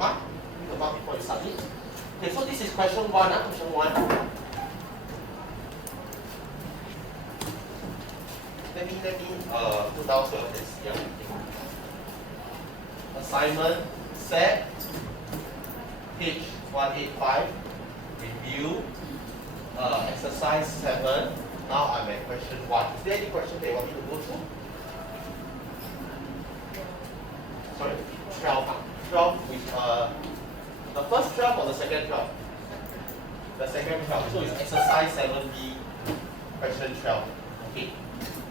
mark before you submit. Okay, so this is question 1. Question 1. Let me put down so you can see everything. Assignment set page 185. Review exercise 7. Now I'm at question 1. Is there any question they want me to go through? Sorry, 12. 12 with the first 12 or the second 12? The second 12. So it's exercise 7B, question 12. Okay.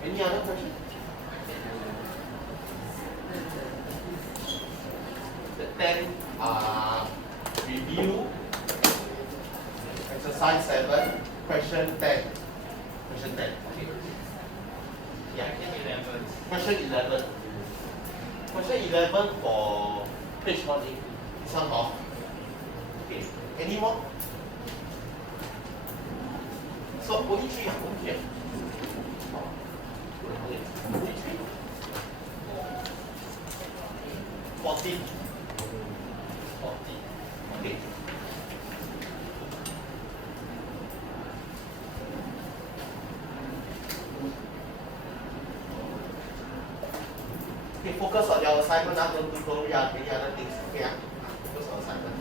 Any other question? The 10 review exercise 7, question 10. Question 10. Okay. Yeah. Question 11. Question 11 for page 1A. This one off. Okay. Any more? So only 3. Only 3. Only 3. 14. 14. Okay. Okay, focus on your assignment. Don't go any other things. Okay, focus on assignment.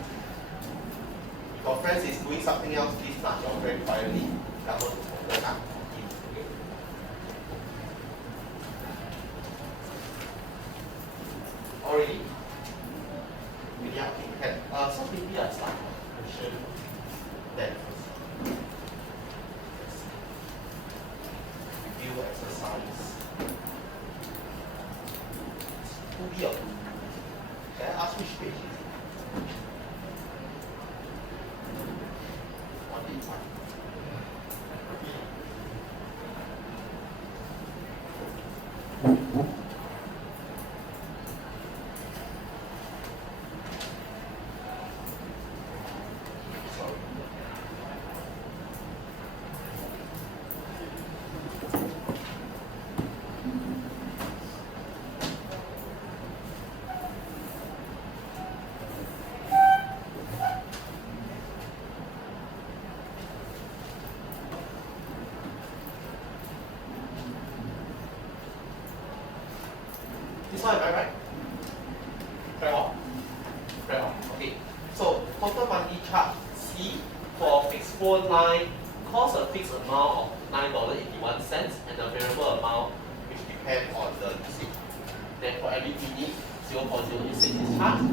If your friend is doing something else, please nudge your friend quietly. Tell her to focus. Okay. Already? Yeah, okay, can. So maybe I start question 10 first. Review exercise. 2B or 2B? Can I ask which page is it? 185. This one, am I right? Right off? Right off. Okay. So, total monthly charge C for fixed phone line costs a fixed amount of $9.81 and a variable amount which depends on the usage. Then for every minute, 0.086 is charged.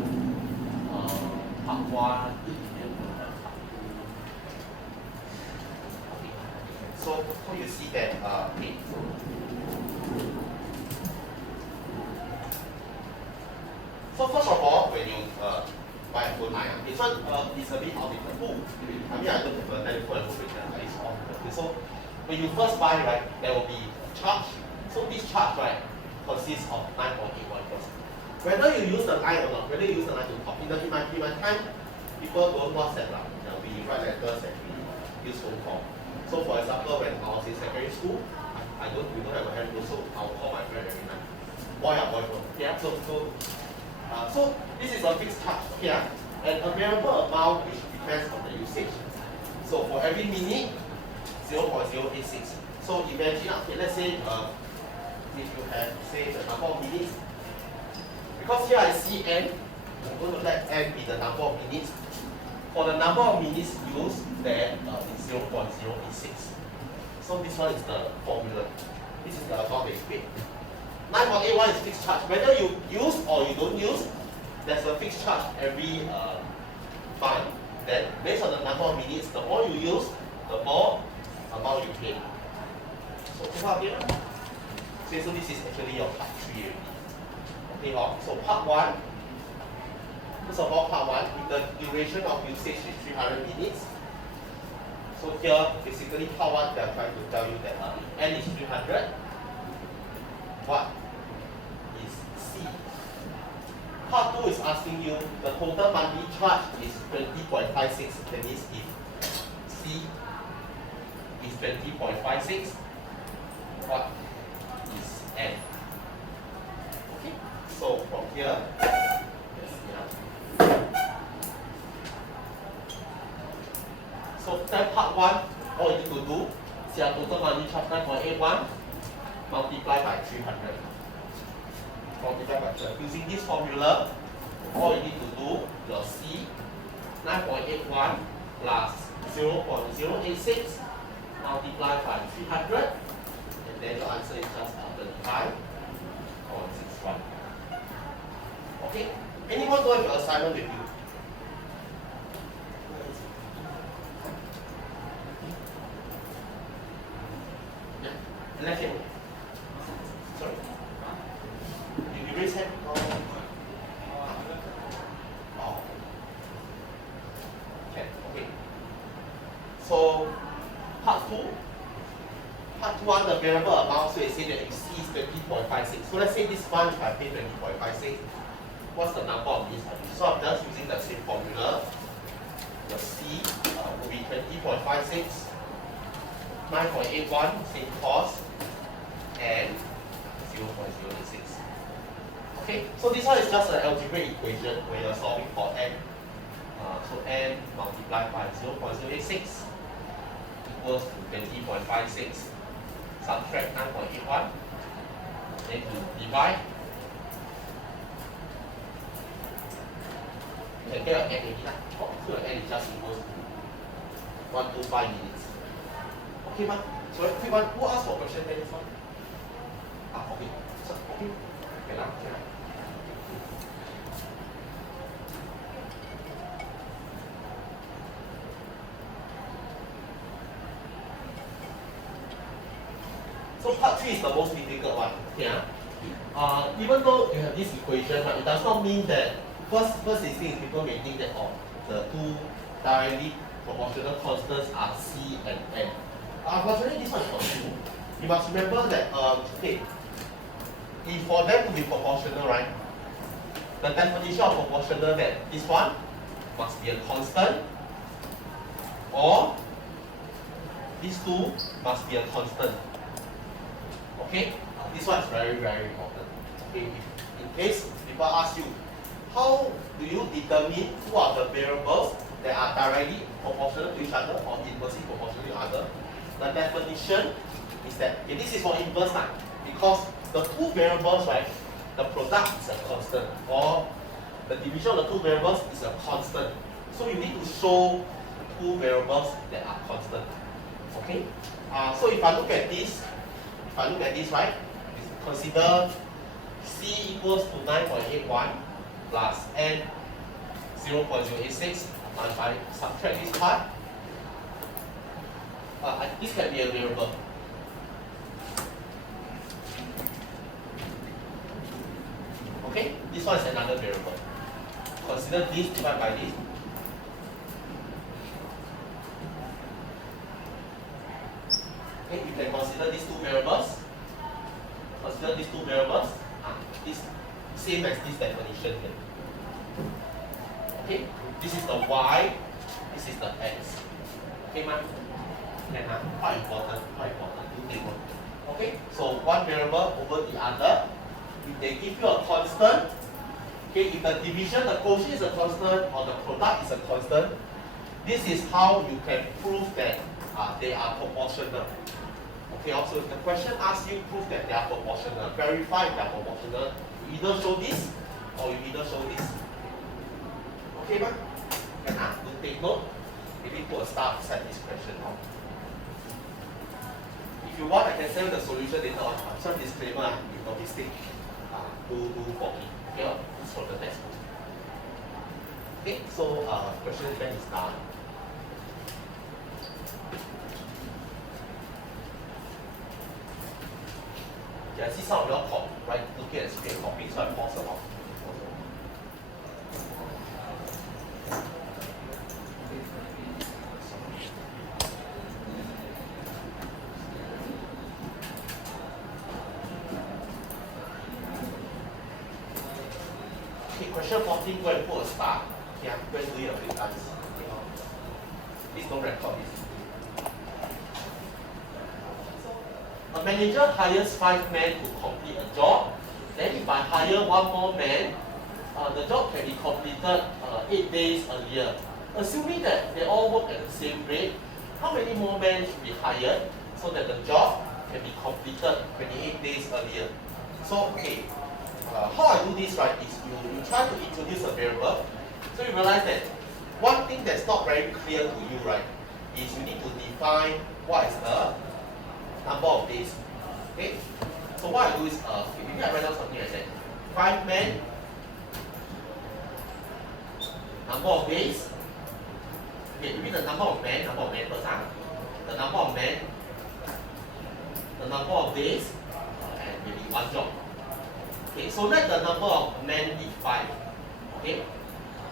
Part 1. Okay. So you see that, okay. So first of all, when you buy a phone line, this one is a bit outdated. I mean, I don't have a telephone at home with that. It's all okay. So when you first buy, right, there will be charge. So this charge, right, consists of 9.81 first. Whether you use the line or not, whether you use the line to talk, in my time, people don't WhatsApp lah. We write letters and we use phone call. So for example, when I was in secondary school, we don't have a handphone, so I'll call my friend every night. Boy phone. Yeah. So this is a fixed charge, okay, and a variable amount which depends on the usage. So for every minute, 0.086. So imagine, okay, let's say if you have, say, the number of minutes, because here I see n, I'm going to let n be the number of minutes. For the number of minutes used, then is 0.086. So this one is the formula. This is the amount that is paid. 9.81 is fixed charge. Whether you use or you don't use, there's a fixed charge every month. Then, based on the number of minutes, the more you use, the more amount you pay. So, so this is actually your part 3 already. Okay, so part 1. First of all, part 1, if the duration of usage is 300 minutes. So here, basically, part 1, they are trying to tell you that n is 300. What is C? Part 2 is asking you the total monthly charge is 20.56. That means if C is 20.56, what is N? Okay, so from here, let's see. So then part 1, all you need to do, see our total money charge 9.81 multiply by 300. Multiply by 300. Using this formula, all you need to do, your C, 9.81 plus 0.086 multiplied by 300, and then your answer is just 35.61. Okay? Anyone do have your assignment with you? Yeah. Left hand. Sorry. You raise hand? Oh. Okay. So, part 2. Part 1, the variable amount, so it says that C is 20.56. So let's say this one, if I pay 20.56, what's the number of this? So I'm just using the same formula. The C will be 20.56, 9.81, same cost, and 0.086. Okay, so this one is just an algebraic equation where you're solving for n. So n multiplied by 0.086 equals to 20.56. Subtract 9.81, then you divide. You can get your n again. So your n is just equals to 125 minutes. Okay, ma? So quick one, who asked for question 10 this one? Okay. So, okay. Okay, now, okay. So part 3 is the most difficult one. Yeah. Even though you have this equation, it does not mean that first instinct people may think that the two directly proportional constants are C and N. Unfortunately, this one is not true. You must remember that okay, if for them to be proportional, right? The definition of proportional that this one must be a constant, or these two must be a constant. Okay, this one is very, very important. Okay, in case people ask you, how do you determine who are the variables that are directly proportional to each other or inversely proportional to each other? The definition is that, okay, this is for inverse line, because the two variables, right, the product is a constant, or the division of the two variables is a constant. So you need to show two variables that are constant. Okay, so if I look at this, right, consider C equals to 9.81 plus N 0.086, and I subtract this part. This can be a variable. Okay, this one is another variable. Consider this divided by this. Okay, you can consider these two variables. Consider these two variables. This same as this definition here. Okay, this is the Y, this is the X. Okay, ma? Quite important, do take note. Okay, so one variable over the other. If they give you a constant, okay, if the division, the quotient is a constant or the product is a constant, this is how you can prove that they are proportional. Okay, also the question asks you prove that they are proportional, verify they are proportional. You either show this or you either show this. Okay, ma? Do take note. Maybe put a star beside this question. If you want, I can send you the solution later on. Some disclaimer, if no mistake, do for me. Okay, it's from the textbook. Okay, so question 10 is done. Yeah, I see some of you all right, looking at the screen copying, so I pause a lot. Okay, question 14, go and put a star. Okay, I'm going to do it a few times. Okay, please don't record this. A manager hires 5 men to complete a job. Then if I hire one more man, the job can be completed 8 days earlier. assuming that they all work at the same rate, how many more men should be hired so that the job can be completed 28 days earlier? So, okay, how I do this, right, is you try to introduce a variable. So you realize that one thing that's not very clear to you, right, is you need to define what is the number of days. Okay? So what I do is, okay, maybe I write down something like that. 5 men, number of days. Okay, maybe the number of men first, the number of men, the number of days, and maybe one job. Okay, so let the number of men be 5. Okay,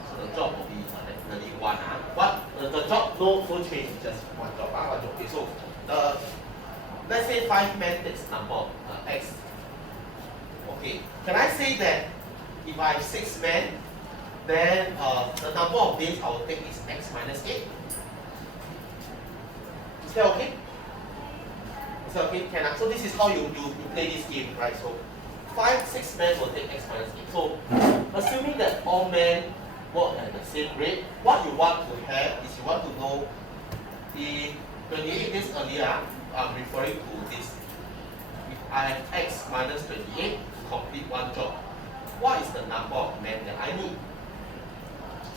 so the job will be definitely 1. But the job no change, just one job. One job. Okay, so let's say 5 men takes number of x. Okay, can I say that if I have 6 men, then the number of days I will take is x minus 8. Is that okay? Is that okay? Can I? So this is how you play this game, right? So 6 men will take x minus 8. So assuming that all men work at the same rate, what you want to have is you want to know the 28 days earlier, I'm referring to this. If I have x minus 28 to complete one job, what is the number of men that I need?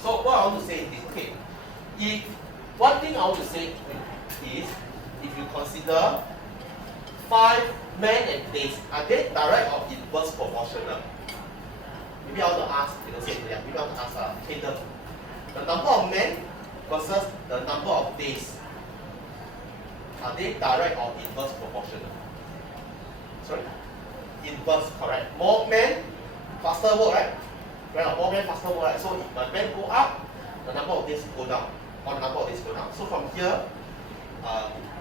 So what I want to say is this, okay, if one thing I want to say is, if you consider 5 men and days, are they direct or inverse proportional? Maybe I want to ask, maybe I want to ask Hayden, the number of men versus the number of days, are they direct or inverse proportional? Sorry? Inverse, correct. More men, faster work, right? Well, more men, faster work, right? So if the men go up, the number of days go down, or the number of days go down. So from here,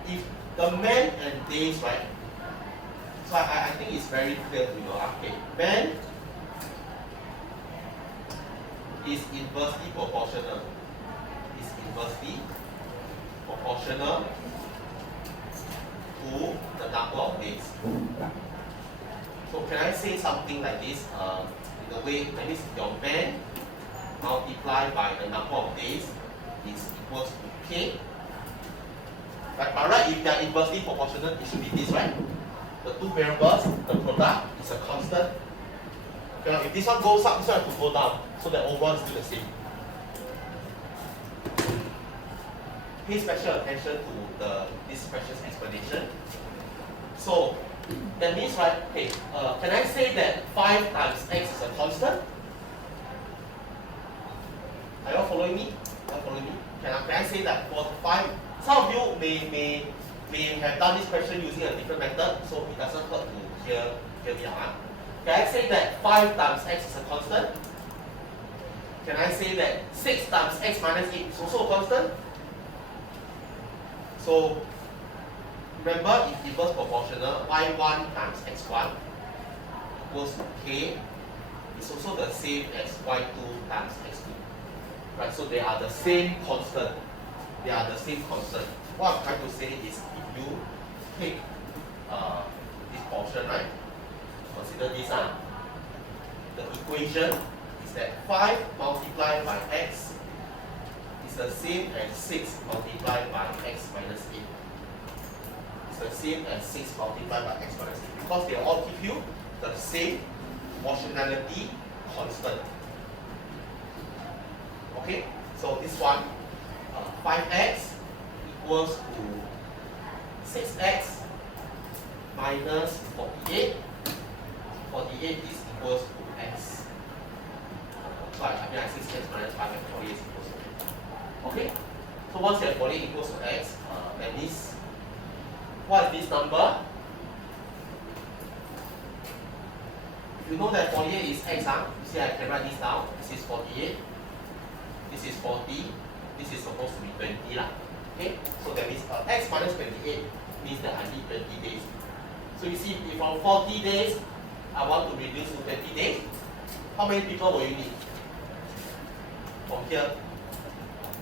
if the men and days, right? So I think it's very clear to you. Okay, men is inversely proportional. Is inversely proportional to the number of days. So can I say something like this? In a way, that means your men multiplied by the number of days is equals to k. Right, by right, if they are inversely proportional, it should be this, right? The two variables, the product is a constant. Okay, if this one goes up, this one has to go down, so that overall is still the same. Pay special attention to this question's explanation. So that means, right, okay, can I say that 5 times x is a constant? Are you all following me? Can I say that for 5? Some of you may have done this question using a different method, so it doesn't hurt to hear me out. Can I say that 5 times x is a constant? Can I say that 6 times x minus 8 is also a constant? So remember, if inverse proportional, y1 times x1 equals to k is also the same as y2 times x2. Right, so they are the same constant. What I'm trying to say is, if you take this portion, right, consider this, the equation is that 5 multiplied by x is the same as 6 multiplied by x minus 8. It's the same as 6 multiplied by x minus 8 because they all give you the same proportionality constant. Okay, so this one, 5x equals to 6x minus 48. 48 is equals to x. So I say 6x minus 5 and 48 is equals to x. Okay, so once you have 48 equals to x, that means, what is this number? You know that 48 is x, you see I can write this down. This is 48. This is 40, this is supposed to be 20 lah. Okay, so that means x minus 28 means that I need 20 days. So you see, if from 40 days, I want to reduce to 20 days, how many people will you need? From here,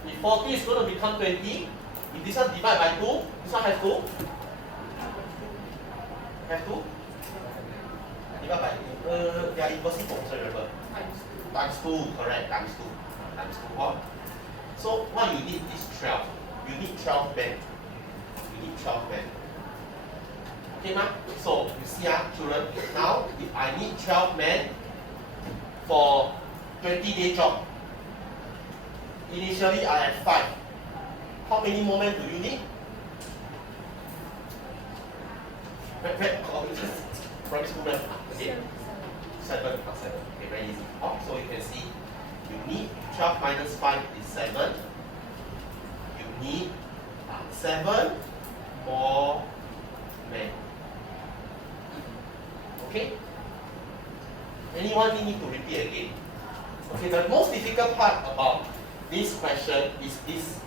if 40 is going to become 20, if this one divide by 2, this one has to? Divide by 2. They are inversely proportional, remember? Times 2, correct, times 2. So what you need is 12. You need 12 men. You need 12 men. Okay, ma? So you see, children, now if I need 12 men for 20-day job, initially I have 5. How many more men do you need? Primary school math. Okay. 7. Okay, very easy. So you can see you need 12 minus 5 is 7. You need 7 more men. Okay? Anyone need to repeat again? Okay, the most difficult part about this question is this,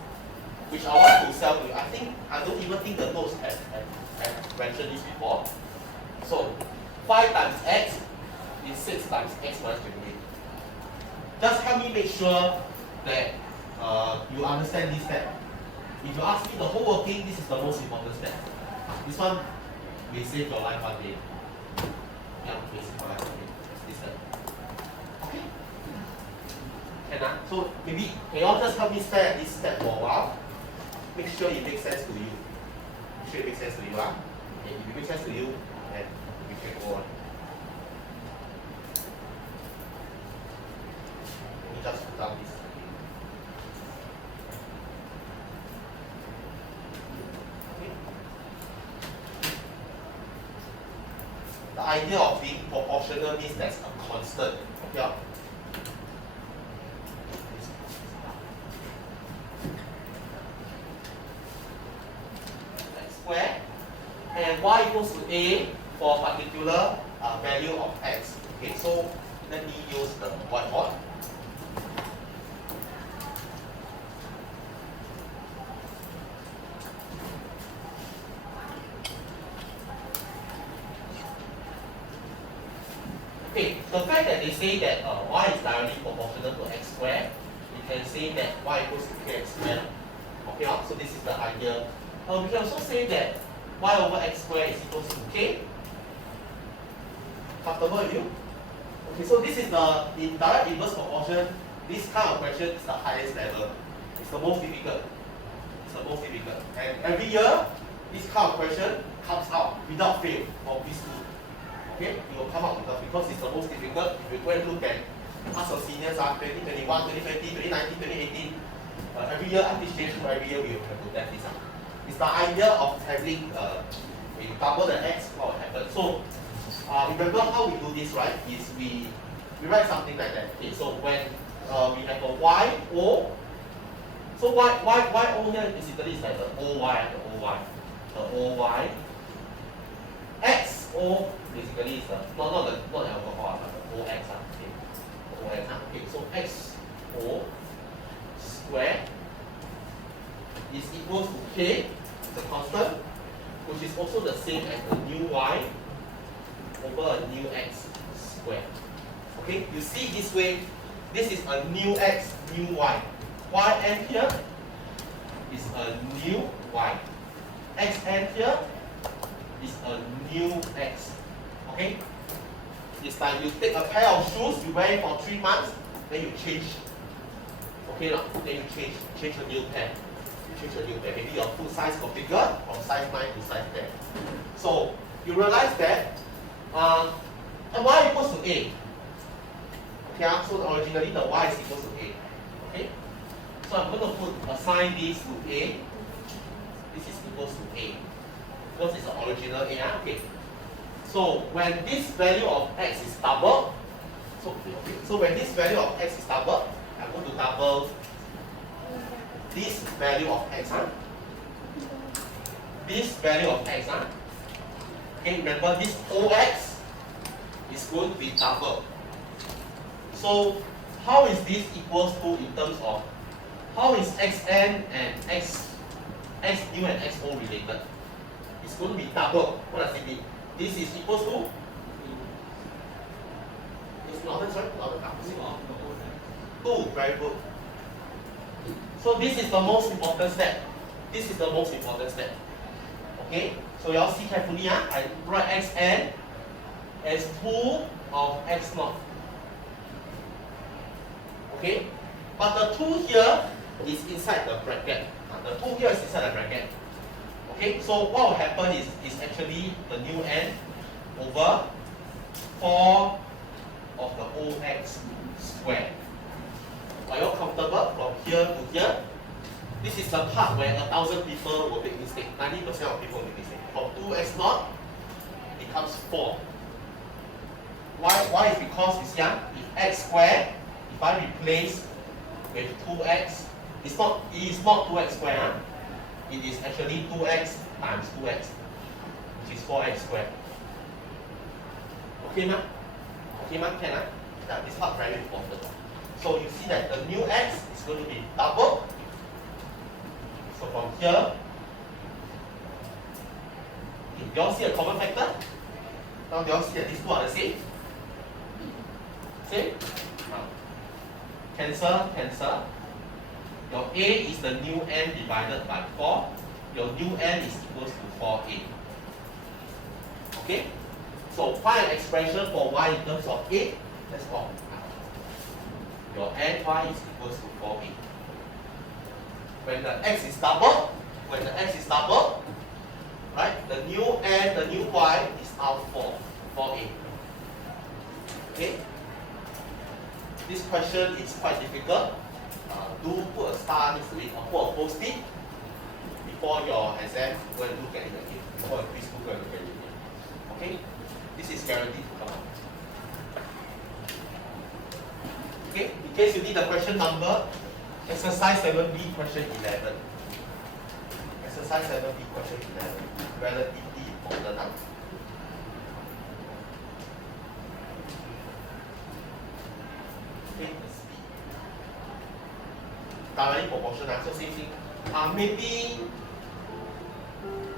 which I want to sell to you. I don't even think the notes have mentioned this before. So 5 times x is 6 times x minus 28. Just help me make sure that you understand this step. If you ask me the whole working, this is the most important step. This one will save your life one day. Yeah, will save your life one day. This step. Okay? So maybe can you all just help me stare at this step for a while? Make sure it makes sense to you. Make sure it makes sense to you. Okay, if it makes sense to you, then we can go on. Let me just put down this. Okay. The idea of being proportional means there's a constant. Okay. Square and y equals to a for a particular value of x. Okay, so let me use the whiteboard. Okay, the fact that they say that y is directly proportional to x squared, you can say that y equals to kx squared. Okay, so this is the idea. We can also say that y over x squared is equal to k. Comfortable with you? Okay, so this is the direct inverse proportion. This kind of question is the highest level. It's the most difficult. It's the most difficult. And every year, this kind of question comes out without fail for this school. Okay, it will come out because it's the most difficult. If you go and look at us of seniors, 2021, 2020, 2019, 2018, every year I teach JH2, every year we will have to test this out. It's the idea of having when you double the x, what will happen. So remember how we do this, right? Is we write something like that. Okay, so when we have a y o, so y o here basically is like the oy, the oy. X o basically is the not the alcohol, but the ox. Okay, ox. Okay, so x o square is equal to k, the constant, which is also the same as the new y over a new x squared. Okay, you see this way, this is a new x, new y. Yn here is a new y. Xn here is a new x. Okay? It's like you take a pair of shoes, you wear it for 3 months, then you change. Okay, then you change a new pair. Maybe your foot size got bigger from size 9 to size 10. So you realize that y equals to a. Okay, so originally the y is equals to a. Okay? So I'm going to assign this to a. This is equals to a. Because it's the original a. Okay. So when this value of x is double, so when this value of x is double, I'm going to double this value of x. This value of x. Okay, remember this ox is going to be double. So how is this equals to in terms of how is xn and x new and xo related? It's going to be double. What does it mean? This is equals to it's louder, sorry, louder. 2, very good. So this is the most important step. This is the most important step. Okay? So you all see carefully. I write xn as 2 of x0. Okay? But the 2 here is inside the bracket. The 2 here is inside the bracket. Okay, so what will happen is actually the new n over 4 of the OX squared. Are you all comfortable from here to here? This is the part where 1,000 people will make mistake. 90% of people make mistake. From 2x0 becomes 4. Why is because it's young. If x squared, if I replace with 2x, it is not 2x squared. Huh? It is actually 2x times 2x, which is 4x squared. Okay, ma? Okay, ma? Can I? Yeah, this part very important. So you see that the new x is going to be double. So from here, okay, you all see a common factor? Now you all see that these two are the same? Same? Now, cancel, cancel. Your a is the new n divided by 4. Your new n is equals to 4a. Okay? So find an expression for y in terms of a. That's all. Your ny is equals to 4a. When the x is double, right? The new n, the new y is now 4a. Okay? This question is quite difficult. Do put a star next to it or put a post-it before your exam. Go and look at it again. Before your quiz, go and look at it again. Okay? This is guaranteed to come out. Okay? In case you need the question number, exercise 7b, question 11. Exercise 7b, question 11. Relatively important now. Okay, the speed. Directly proportional. So same thing. Maybe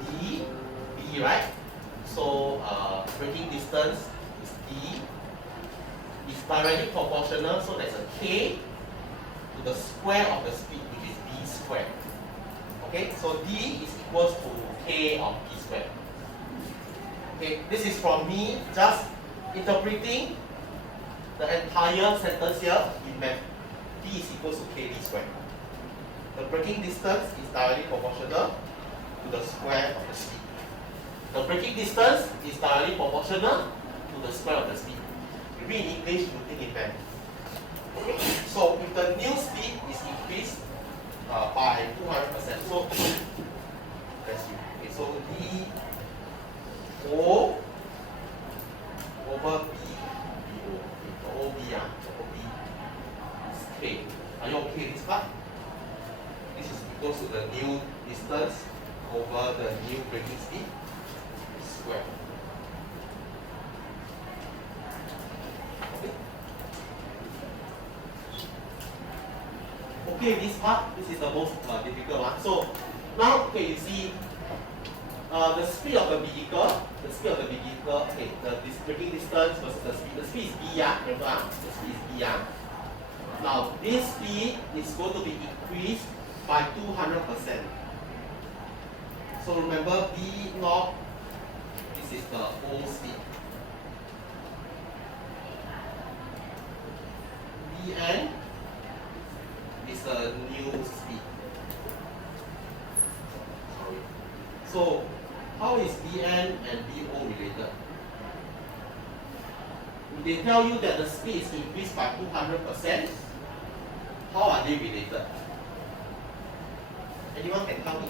B, right? So braking distance is D. It's directly proportional, so there's a K to the square of the speed, which is B squared. Okay, so D is equals to K of B squared. Okay, this is from me just interpreting the entire sentence here in math. D is equals to KD squared. The braking distance is directly proportional to the square of the speed. The braking distance is directly proportional to the square of the speed. You read in English, you think in math. Okay. So if the new speed is increased by 200%, so that's you. Okay, so D O over B O. Okay, OB OB is K. Are you okay with this part? This is equals to the new distance over the new braking speed square. Okay. Okay, this part, this is the most difficult one. So now, okay, you see the speed of the vehicle, okay, this braking distance versus the speed. The speed is B, remember? The speed is B. Now, this speed is going to be increased by 200%. So remember, B naught, this is the old speed. Bn is the new speed. Sorry. So, how is Bn and Bo related? If they tell you that the speed is increased by 200%, how are they related? Anyone can tell me?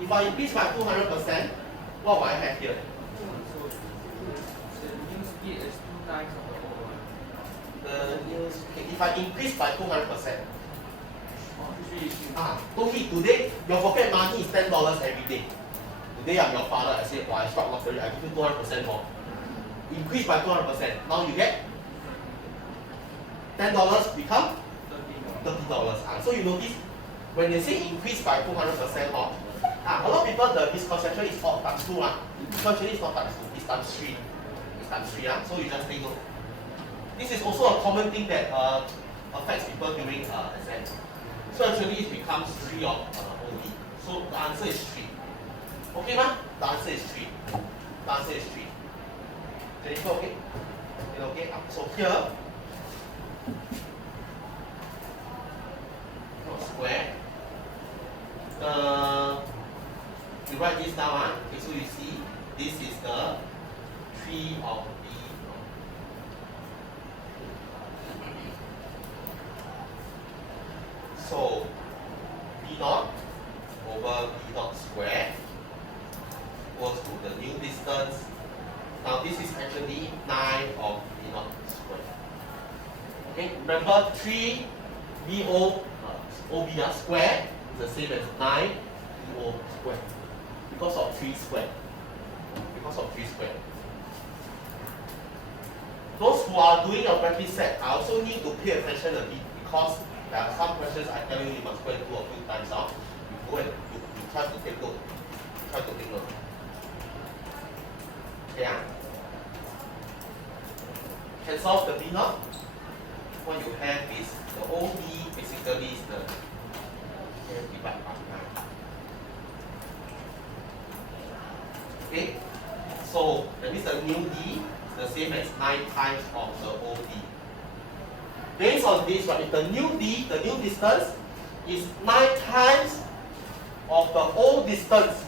If I increase by 200%, what will I have here? So the new speed is 2 times of the old one. The new, okay, if I increase by 200%, Toki, today your pocket money is $10 every day. Today I'm your father, I say, I struck lottery, I give you 200% more. Increase by 200%. Now you get $10 become $30. So you notice when they say increase by 200%, a lot of people the misconception is times 2. So actually it's not times 2, it's times 3. It's times 3. So you just take note. This is also a common thing that affects people during exam. So actually it becomes 3 of OD. So the answer is 3. Okay, ma? The answer is 3. The answer is 3. Jennifer, okay? Okay. So here, square. You write this down. Okay, so you see, this is the 3 of B. So B naught over B naught square equals to the new distance. Now this is actually 9 of B naught square. Okay, remember 3 BO OB square is the same as 9 BO square because of 3 square. Because of 3 square. Those who are doing your practice set, I also need to pay attention a bit because there are some questions I tell you you must go and do a few times now. You go and you try to take note. Try to take note. Yeah. Can solve the B naught. What you have is the OB basically is the divided by 9. Okay. So that means the new D is the same as 9 times of the OD. Based on this, right, if the new D, the new distance, is 9 times of the old distance,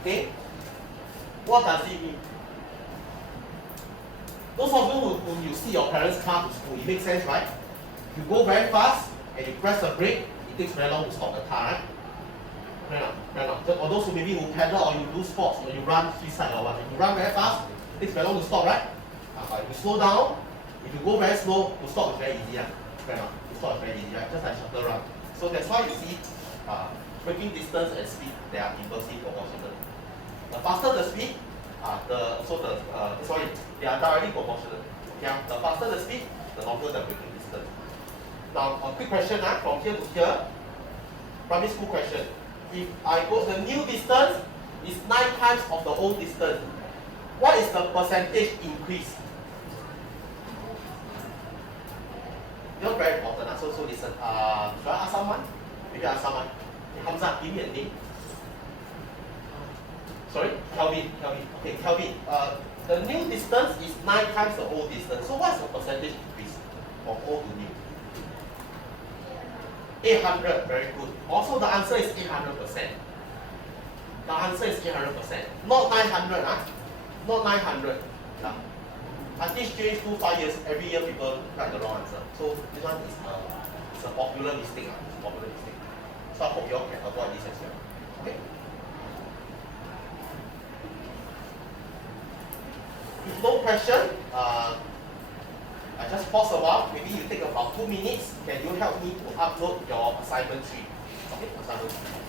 okay, what does it mean? Those of you who you see your parents' car to school, it makes sense, right? You go very fast and you press the brake, it takes very long to stop the car, right? Right now. Or those who maybe who pedal or you do sports or you run freestyle or what, if you run very fast, it takes very long to stop, right? But if you slow down, if you go very slow, to stop is very easy, right? To stop is very easy, right? Just like shuttle run. So that's why you see braking distance and speed, they are inversely proportional. The faster the speed, they are directly proportional. Okay, the faster the speed, the longer the braking distance. Now, a quick question from here to here, primary school question. If I go, the new distance is 9 times of the old distance. What is the percentage increase? You're very important. So listen. Should I ask someone? Maybe ask someone. Hamza, give me a name. Sorry, Kelvin. Okay, Kelvin. The new distance is 9 times the old distance. So what's the percentage increase from old to new? 800. Very good. Also, the answer is 800%. The answer is 800%. Not 900. Not 900. Yeah. I teach JH2 5 years. Every year people write the wrong answer. So this one is a popular mistake. It's a popular mistake. So I hope you all can avoid this as well. Okay. If no question, I just pause a while. Maybe you take about 2 minutes. Can you help me to upload your assignment 3? Okay, assignment 3.